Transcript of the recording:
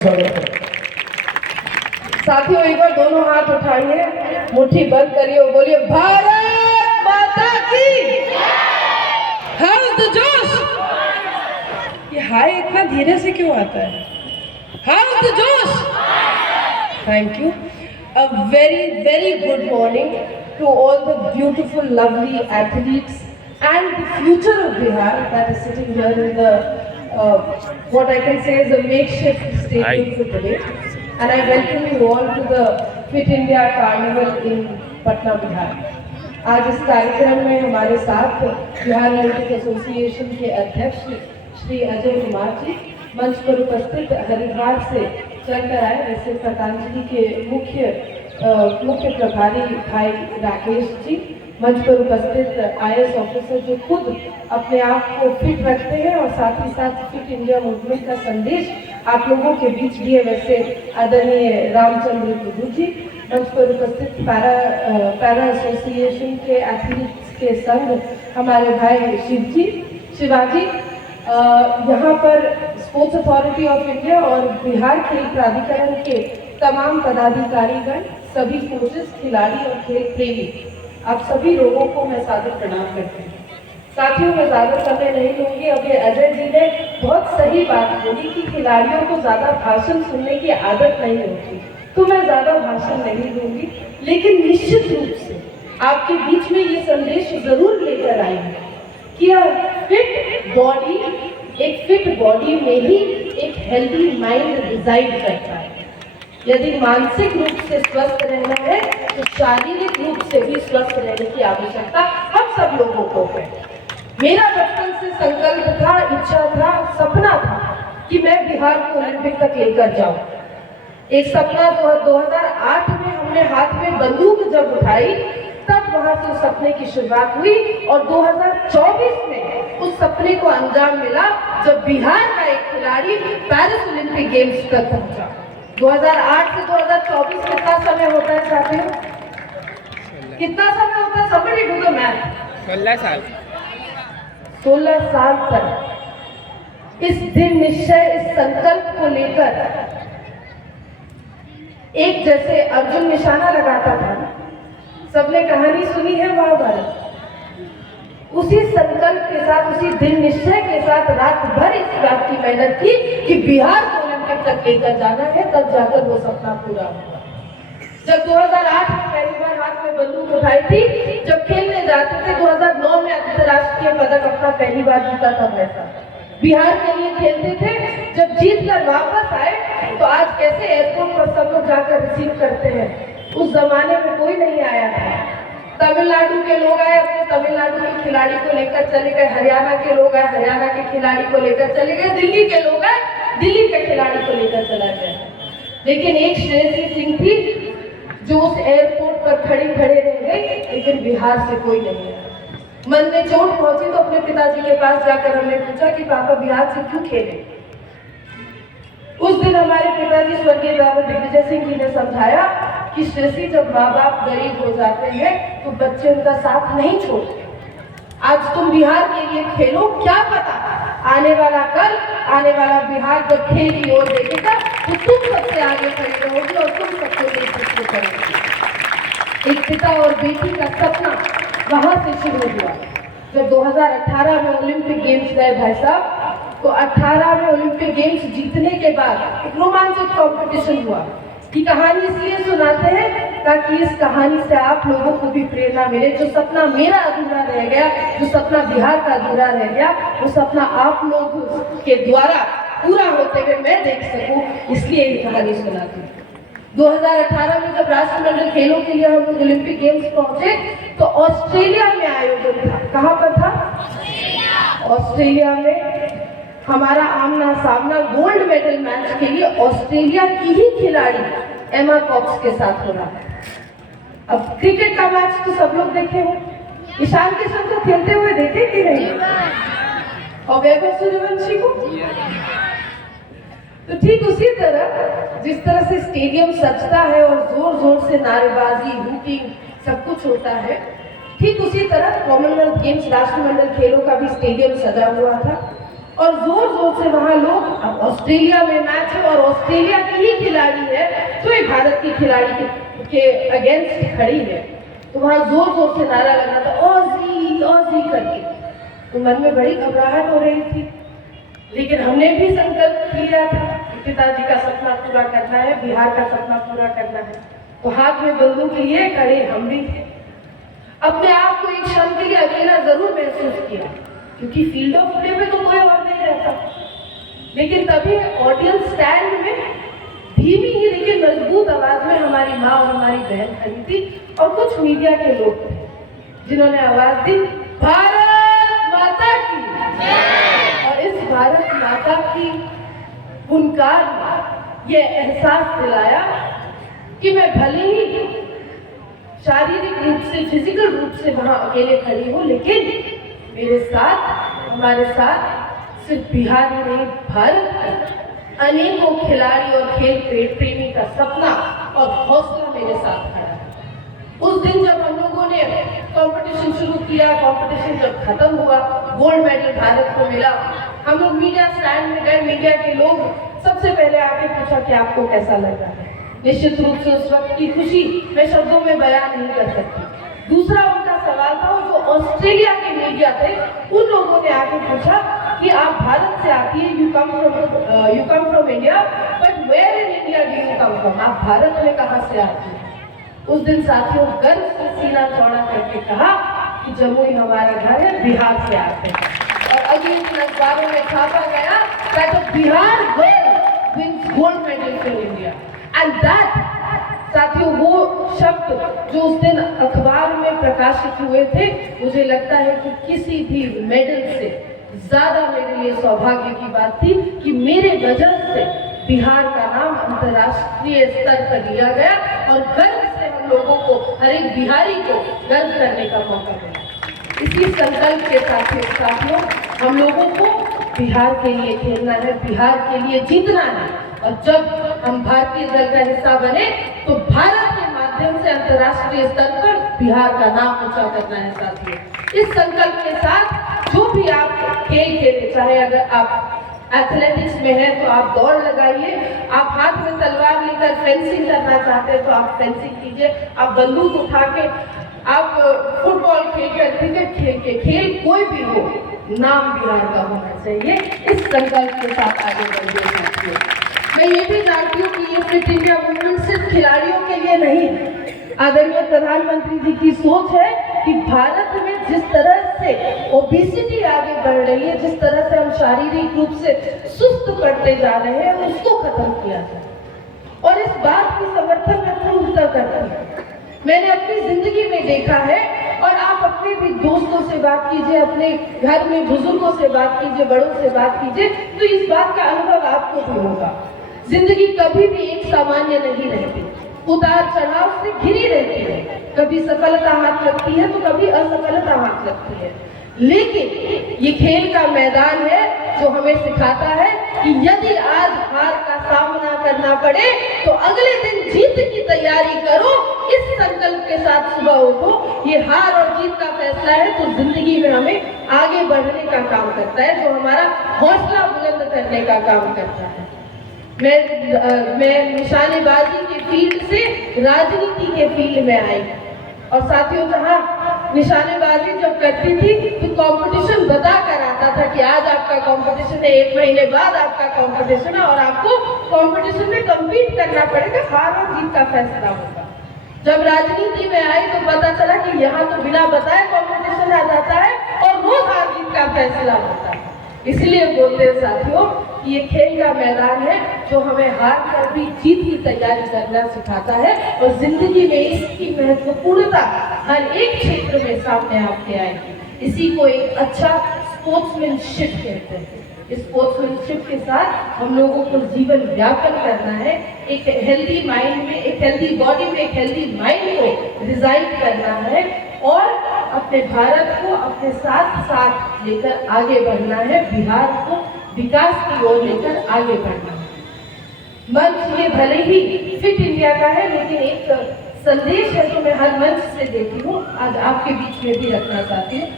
साथियों एक बार दोनों हाथ उठाइए, मुट्ठी बंद करिए और बोलिए भारत माता की। हाउ द जोश। ये हाय इतना धीरे से क्यों आता है? हाउ द जोश। Thank you. A very good morning to all the beautiful, lovely athletes and the future of Bihar that is sitting here in the what I can say is a makeshift stadium for today. And I welcome you all to the Fit India Carnival in Patna, Bihar. आज इस कार्यक्रम में हमारे साथ Bihar Olympic association के अध्यक्ष श्री अजय कुमार जी मंच पर उपस्थित हरिद्वार से चलकर आए। वैसे पतंजलि के मुख्य प्रभारी भाई राकेश जी मंच पर उपस्थित IAS ऑफिसर जो खुद अपने आप को फिट रखते हैं और साथ ही साथ फिट इंडिया मूवमेंट का संदेश आप लोगों के बीच दिए, वैसे आदरणीय रामचंद्र गुरु जी मंच पर उपस्थित पैरा एसोसिएशन के एथलीट्स के संघ हमारे भाई शिवाजी, यहाँ पर स्पोर्ट्स अथॉरिटी ऑफ इंडिया और बिहार खेल प्राधिकरण के तमाम पदाधिकारीगण, सभी कोचेस, खिलाड़ी और खेल प्रेमी, आप सभी लोगों को मैं सादर प्रणाम करती हूँ। साथियों मैं ज़्यादा समय नहीं लूँगी। अभी अजय जी ने बहुत सही बात बोली कि खिलाड़ियों को ज़्यादा भाषण सुनने की आदत नहीं होती, तो मैं ज़्यादा भाषण नहीं दूंगी, लेकिन निश्चित रूप से आपके बीच में ये संदेश ज़रूर लेकर आएंगे कि एक फिट बॉडी में ही एक हेल्दी माइंड रिजाइड करता है। यदि मानसिक रूप से स्वस्थ रहना है तो शारीरिक रूप से भी स्वस्थ रहने की आवश्यकता हम सब लोगों को है। मेरा बचपन से संकल्प था, इच्छा था, सपना था कि मैं बिहार को ओलंपिक तक लेकर जाऊं। एक सपना 2008 में हमने हाथ में बंदूक जब उठाई तब वहां से उस सपने की शुरुआत हुई और 2024 में उस सपने को अंजाम मिला जब बिहार का एक खिलाड़ी पेरिस ओलंपिक गेम्स तक पहुंचा। 2008 से 2024 कितना समय होता है साथियों? कितना समय होता है? somebody do the math। 16 साल। 16 साल तक इस दिन निश्चय, इस संकल्प को लेकर एक जैसे अर्जुन निशाना लगाता था, सबने कहानी सुनी है महाभारत, उसी संकल्प के साथ, उसी दिन निश्चय के साथ रात भर इस बात की मेहनत की कि बिहार को ओलंपिक तक लेकर जाना है, तब जाकर वो सपना पूरा हुआ। जब 2008 में पहली बार हाथ में बंदूक उठाई थी, जब खेलने जाते थे, 2009 में अंतर्राष्ट्रीय पदक अपना पहली बार जीता था वैसा बिहार के लिए खेलते थे। जब जीत कर वापस आए तो आज कैसे एयरपोर्ट पर सब लोग जाकर रिसीव करते हैं, उस जमाने में कोई नहीं आया था। तमिलनाडु के लोग आए, अपने तमिलनाडु के खिलाड़ी को लेकर चले गए, हरियाणा के लोग आए, हरियाणा के खिलाड़ी को लेकर चले गए, दिल्ली के लोग आए, दिल्ली के खिलाड़ी को लेकर चला गया। लेकिन एक श्रेयसी सिंह थी जो उस एयरपोर्ट पर खड़े रह गई, लेकिन बिहार से कोई नहीं आया। मन में चोट पहुंची तो अपने पिताजी के पास जाकर हमने पूछा कि पापा बिहार से क्यों खेले। उस दिन हमारे पिताजी स्वर्गीय बाबा दिग्विजय सिंह जी ने समझाया कि श्रेयसी, जब माँ बाप गरीब हो जाते हैं तो बच्चे उनका साथ नहीं छोड़ते। आज तुम बिहार के लिए खेलो, क्या पता आने वाला कल, आने वाला बिहार जब खेल की ओर देखेगा तो तुम सबसे आगे खड़े रहोगे और तुम सबको नेतृत्व करोगे। एक पिता और बेटी का सपना वहां से शुरू हुआ। जब 2018 में ओलंपिक गेम्स गए भाई साहब, तो 18 में ओलंपिक गेम्स जीतने के बाद एक रोमांचक कॉम्पिटिशन हुआ। ये कहानी इसलिए सुनाते हैं ताकि इस कहानी से आप लोगों को भी प्रेरणा मिले। जो सपना मेरा अधूरा रह गया, जो सपना बिहार का अधूरा रह गया, वो सपना आप लोग के द्वारा पूरा होते हुए मैं देख सकूं, इसलिए ये कहानी सुनाती हूँ। 2018 में जब राष्ट्रमंडल खेलों के लिए हम ओलंपिक गेम्स पहुंचे तो ऑस्ट्रेलिया में आयोजन था। कहाँ पर था? ऑस्ट्रेलिया में हमारा आमना सामना गोल्ड मेडल मैच के लिए ऑस्ट्रेलिया की ही खिलाड़ी एमा कॉक्स के साथ हो रहा है। अब क्रिकेट का मैच तो सब लोग देखे हैं, ईशान किशन को खेलते हुए देखे कि नहीं, और वैभव सूर्यवंशी को। तो ठीक उसी तरह जिस तरह से स्टेडियम सजता है और जोर जोर से नारेबाजी, हूटिंग सब कुछ होता है, ठीक उसी तरह कॉमनवेल्थ गेम्स राष्ट्रमंडल खेलों का भी स्टेडियम सजा हुआ था और जोर जोर से वहां लोग, अब ऑस्ट्रेलिया में मैच है और ऑस्ट्रेलिया की ही खिलाड़ी है जो एक भारत की खिलाड़ी के अगेंस्ट खड़ी है, तो वहां जोर जोर से नारा लगा था ऑजी ऑजी करके, तो मन में बड़ी घबराहट हो रही थी। लेकिन हमने भी संकल्प लिया था कि पिताजी का सपना पूरा करना है, बिहार का सपना पूरा करना है, तो हाथ में बंदूक लिए खड़े हम भी थे। अपने आप को एक क्षण के लिए अकेला जरूर महसूस किया, क्योंकि फील्ड ऑफ प्ले पे तो कोई और नहीं रहता। लेकिन तभी ऑडियंस स्टैंड में धीमी ही लेकिन मजबूत आवाज में हमारी माँ और हमारी बहन खड़ी थी, और कुछ मीडिया के लोग थे जिन्होंने आवाज दी भारत माता की। और इस भारत माता की हुंकार ने ये एहसास दिलाया कि मैं भले ही शारीरिक रूप से, फिजिकल रूप से वहां अकेले खड़ी हूँ, लेकिन मेरे साथ, हमारे साथ सिर्फ बिहार ही नहीं, भारत के अनेकों खिलाड़ी और खेल प्रेमी का सपना और हौसला मेरे साथ खड़ा है। उस दिन जब हम लोगों ने कंपटीशन शुरू किया, कंपटीशन जब खत्म हुआ, गोल्ड मेडल भारत को मिला, हम लोग मीडिया स्टैंड में गए, मीडिया के लोग सबसे पहले आके पूछा कि आपको कैसा लग रहा है। निश्चित रूप से उस वक्त की खुशी मैं शब्दों में बयान नहीं कर सकती। दूसरा उनका सवाल था, वो जो ऑस्ट्रेलिया के मीडिया थे, उन लोगों ने आके पूछा कि आप भारत से आती है, you come from India, but where in India do you come from, आप भारत में कहाँ से आती हैं। उस दिन साथियों गर्व से सीना चौड़ा करके कहा कि जमुई हमारा घर है, बिहार से आते हैं। और अगले दिन अखबारों में छापा गया that Bihar girl wins gold medal for India, and that साथियों वो शब्द जो उस दिन अखबार में प्रकाशित हुए थे, मुझे लगता है कि किसी भी मेडल से ज्यादा मेरे लिए सौभाग्य की बात थी कि मेरे वजह से बिहार का नाम अंतर्राष्ट्रीय स्तर पर लिया गया और गर्व से हम लोगों को, हर एक बिहारी को गर्व करने का मौका मिला। इसी संकल्प के साथियों हम लोगों को बिहार के लिए खेलना है, बिहार के लिए जीतना है, और जब हम भारतीय दल का हिस्सा बने तो भारत के माध्यम से अंतर्राष्ट्रीय स्तर पर बिहार का नाम ऊंचा करना है साथियों। इस संकल्प के साथ जो भी आप खेल खेले, चाहे अगर आप एथलेटिक्स में है तो आप दौड़ लगाइए, आप हाथ में तलवार लेकर फेंसिंग करना चाहते हैं तो आप फेंसिंग कीजिए, आप बंदूक उठा के, आप फुटबॉल खेलकर, क्रिकेट खेल के, खेल कोई भी हो, नाम बिहार का होना चाहिए। इस संकल्प के साथ आगे बढ़िए साथियों। मैं ये भी जानती हूँ कि ये फिट इंडिया मूवमेंट सिर्फ खिलाड़ियों के लिए नहीं है। आदरणीय प्रधानमंत्री जी की सोच है कि भारत में जिस तरह से ओबेसिटी आगे बढ़ रही है, जिस तरह से हम शारीरिक रूप से सुस्त पड़ते जा रहे हैं, उसको खत्म किया जाए। और इस बात की समर्थन मैं पूर्णतः करती हूँ। मैंने अपनी जिंदगी में देखा है, और आप अपने भी दोस्तों से बात कीजिए, अपने घर में बुजुर्गों से बात कीजिए, बड़ों से बात कीजिए, तो इस बात का अनुभव आपको भी होगा। जिंदगी कभी भी एक सामान्य नहीं रहती, उतार चढ़ाव से घिरी रहती है। कभी सफलता हाथ लगती है तो कभी असफलता हाथ लगती है, लेकिन ये खेल का मैदान है जो हमें सिखाता है कि यदि आज हार का सामना करना पड़े तो अगले दिन जीत की तैयारी करो। इस संकल्प के साथ सुबह उठो। ये हार और जीत का फैसला है तो जिंदगी में हमें आगे बढ़ने का काम करता है, जो हमारा हौसला बुलंद करने का काम करता है। मैं निशानेबाजी के फील्ड से राजनीति के फील्ड में आई, और साथियों जहाँ निशानेबाजी जब करती थी तो कंपटीशन बता कर आता था कि आज आपका कंपटीशन है, 1 महीने बाद आपका कंपटीशन है, और आपको कंपटीशन में कम्पीट करना पड़ेगा, हार और जीत का फैसला होगा। जब राजनीति में आई तो पता चला कि यहाँ तो बिना बताए कंपटीशन आ जाता है और रोज हार जीत का फैसला होता है। इसलिए बोलते हैं साथियों कि ये खेल का मैदान है जो हमें हार कर भी जीत की तैयारी करना सिखाता है, और जिंदगी में इसकी महत्वपूर्णता हर एक क्षेत्र में सामने आपके आएगी। इसी को एक अच्छा स्पोर्ट्समैनशिप कहते हैं। इस स्पोर्ट्समैनशिप के साथ हम लोगों को जीवन व्यापन करना है, एक हेल्दी माइंड में, एक हेल्दी बॉडी में, एक हेल्दी माइंड को रिजाइड करना है, और अपने भारत को अपने साथ साथ लेकर आगे बढ़ना है, बिहार को विकास की ओर लेकर आगे बढ़ना है। मंच ये भले ही फिट इंडिया का है, लेकिन एक संदेश है जो मैं हर मंच से देती हूँ, आज आपके बीच में भी रखना चाहती हूँ।